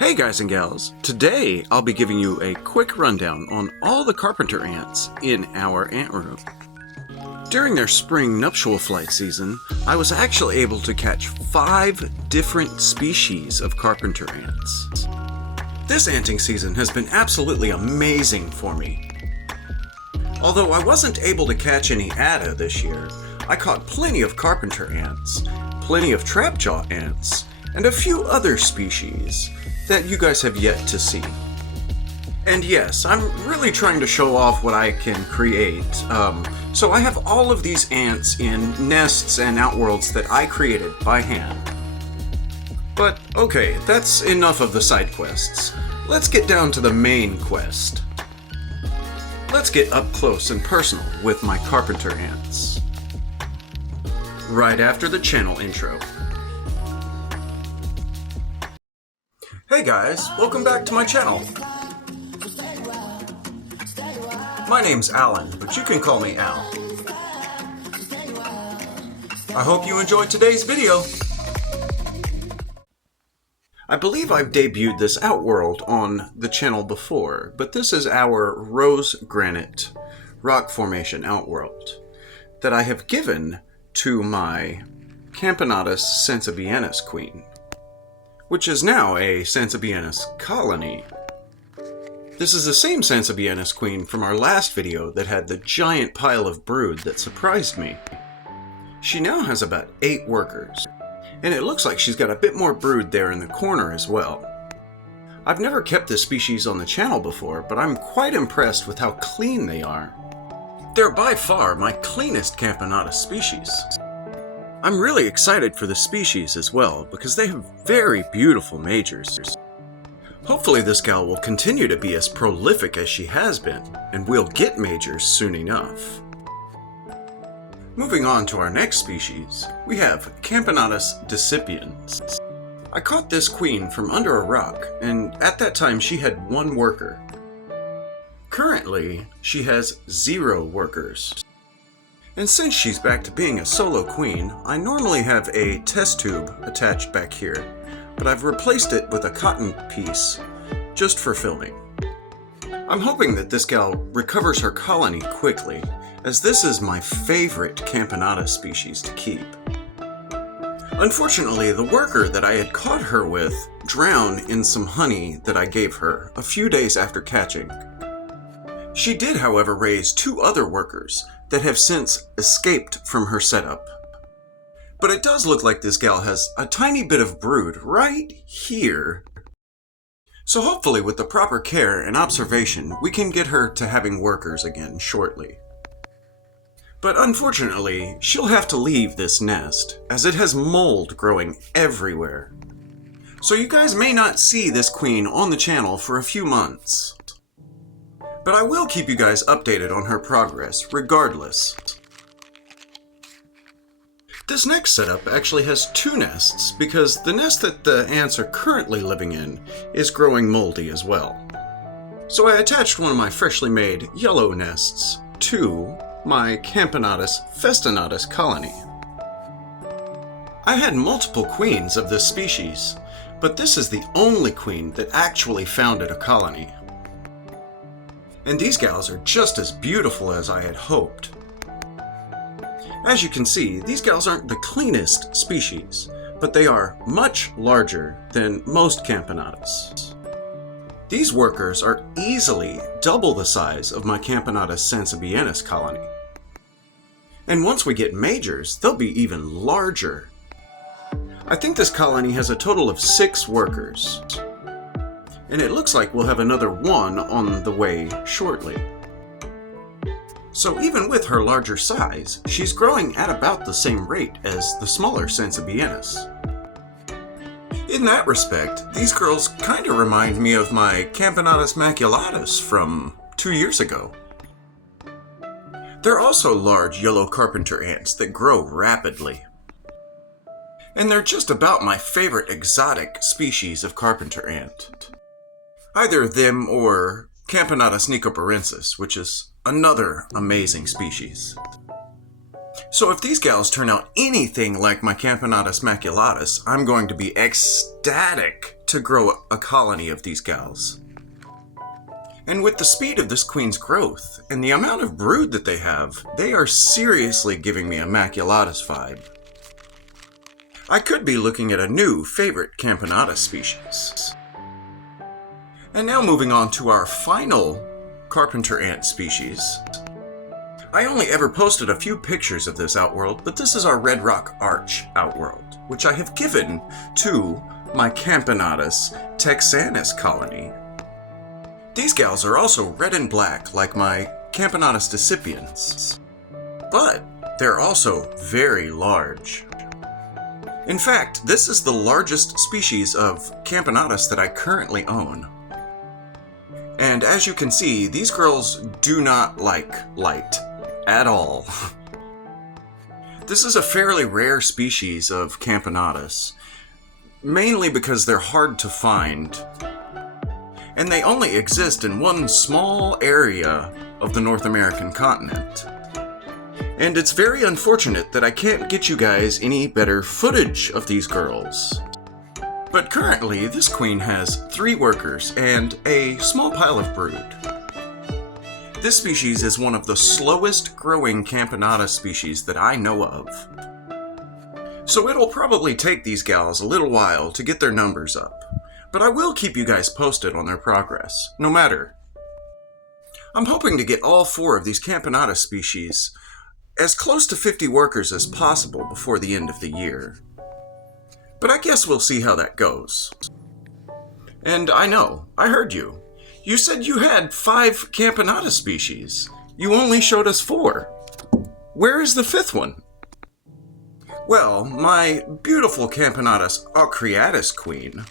Hey guys and gals, today I'll be giving you a quick rundown on all the carpenter ants in our ant room. During their spring nuptial flight season, I was actually able to catch 5 different species of carpenter ants. This anting season has been absolutely amazing for me. Although I wasn't able to catch any atta this year, I caught plenty of carpenter ants, plenty of trapjaw ants, and a few other species that you guys have yet to see. And yes, I'm really trying to show off what I can create. So I have all of these ants in nests and outworlds that I created by hand. But okay, that's enough of the side quests. Let's get down to the main quest. Let's get up close and personal with my carpenter ants. Right after the channel intro. Hey guys, welcome back to my channel. My name's Alan, but you can call me Al. I hope you enjoyed today's video. I believe I've debuted this outworld on the channel before, but this is our rose granite rock formation outworld that I have given to my Camponotus C.Sansabeanus queen, which is now a C.Sansabeanus colony. This is the same C.Sansabeanus queen from our last video that had the giant pile of brood that surprised me. She now has about 8 workers, and it looks like she's got a bit more brood there in the corner as well. I've never kept this species on the channel before, but I'm quite impressed with how clean they are. They're by far my cleanest Camponotus species. I'm really excited for the species as well, because they have very beautiful majors. Hopefully this gal will continue to be as prolific as she has been, and we'll get majors soon enough. Moving on to our next species, we have C.Decipiens. I caught this queen from under a rock, and at that time she had 1 worker. Currently, she has 0 workers. And since she's back to being a solo queen, I normally have a test tube attached back here, but I've replaced it with a cotton piece just for filming. I'm hoping that this gal recovers her colony quickly, as this is my favorite Camponotus species to keep. Unfortunately, the worker that I had caught her with drowned in some honey that I gave her a few days after catching. She did, however, raise 2 other workers that have since escaped from her setup. But it does look like this gal has a tiny bit of brood right here. So hopefully with the proper care and observation, we can get her to having workers again shortly. But unfortunately, she'll have to leave this nest, as it has mold growing everywhere. So you guys may not see this queen on the channel for a few months. But I will keep you guys updated on her progress, regardless. This next setup actually has 2 nests, because the nest that the ants are currently living in is growing moldy as well. So I attached one of my freshly made yellow nests to my Camponotus C.Festinatus colony. I had multiple queens of this species, but this is the only queen that actually founded a colony. And these gals are just as beautiful as I had hoped. As you can see, these gals aren't the cleanest species, but they are much larger than most Camponotus. These workers are easily double the size of my Camponotus C.Sansabeanus colony. And once we get majors, they'll be even larger. I think this colony has a total of 6 workers. And it looks like we'll have another 1 on the way shortly. So even with her larger size, she's growing at about the same rate as the smaller C.Sansabeanus. In that respect, these girls kinda remind me of my Camponotus maculatus from 2 years ago. They're also large yellow carpenter ants that grow rapidly. And they're just about my favorite exotic species of carpenter ant. Either them or Camponotus nicoparensis, which is another amazing species. So if these gals turn out anything like my Camponotus maculatus, I'm going to be ecstatic to grow a colony of these gals. And with the speed of this queen's growth and the amount of brood that they are seriously giving me a Maculatus vibe. I could be looking at a new favorite Camponotus species. And now moving on to our final carpenter ant species. I only ever posted a few pictures of this outworld, but this is our Red Rock Arch outworld, which I have given to my Camponotus Texanus colony. These gals are also red and black like my Camponotus C.Decipiens, but they're also very large. In fact, this is the largest species of Camponotus that I currently own. And as you can see, these girls do not like light at all. This is a fairly rare species of Camponotus, mainly because they're hard to find, and they only exist in one small area of the North American continent. And it's very unfortunate that I can't get you guys any better footage of these girls. But currently, this queen has 3 workers and a small pile of brood. This species is one of the slowest growing Camponotus species that I know of. So it'll probably take these gals a little while to get their numbers up, but I will keep you guys posted on their progress, no matter. I'm hoping to get all 4 of these Camponotus species as close to 50 workers as possible before the end of the year. But I guess we'll see how that goes. And I know, I heard you. You said you had 5 Camponotus species. You only showed us 4. Where is the 5th one? Well, my beautiful Camponotus aureatus queen,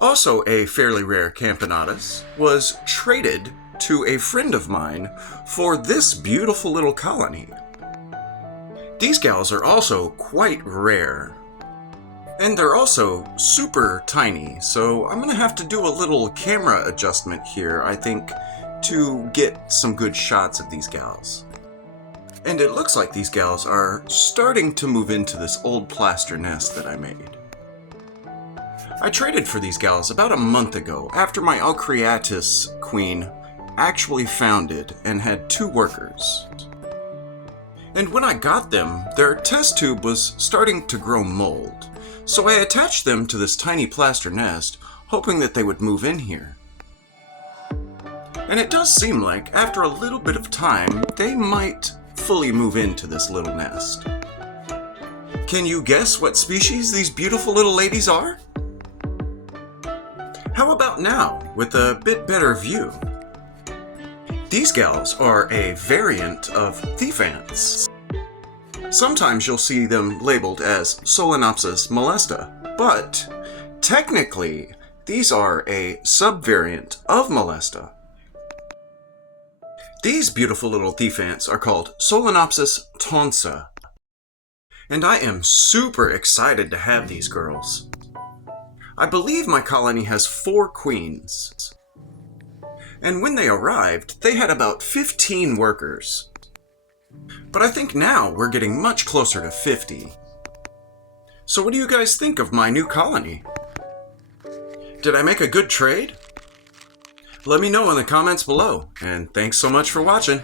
also a fairly rare Camponotus, was traded to a friend of mine for this beautiful little colony. These gals are also quite rare. And they're also super tiny, so I'm gonna have to do a little camera adjustment here, I think, to get some good shots of these gals. And it looks like these gals are starting to move into this old plaster nest that I made. I traded for these gals about a month ago, after my aureatus queen actually founded and had 2 workers. And when I got them, their test tube was starting to grow mold. So I attached them to this tiny plaster nest, hoping that they would move in here. And it does seem like, after a little bit of time, they might fully move into this little nest. Can you guess what species these beautiful little ladies are? How about now, with a bit better view? These gals are a variant of thief ants. Sometimes you'll see them labeled as Solenopsis molesta, but technically these are a subvariant of molesta. These beautiful little thief ants are called Solenopsis tonsa, and I am super excited to have these girls. I believe my colony has 4 queens, and when they arrived, they had about 15 workers. But I think now we're getting much closer to 50. So what do you guys think of my new colony? Did I make a good trade? Let me know in the comments below, and thanks so much for watching.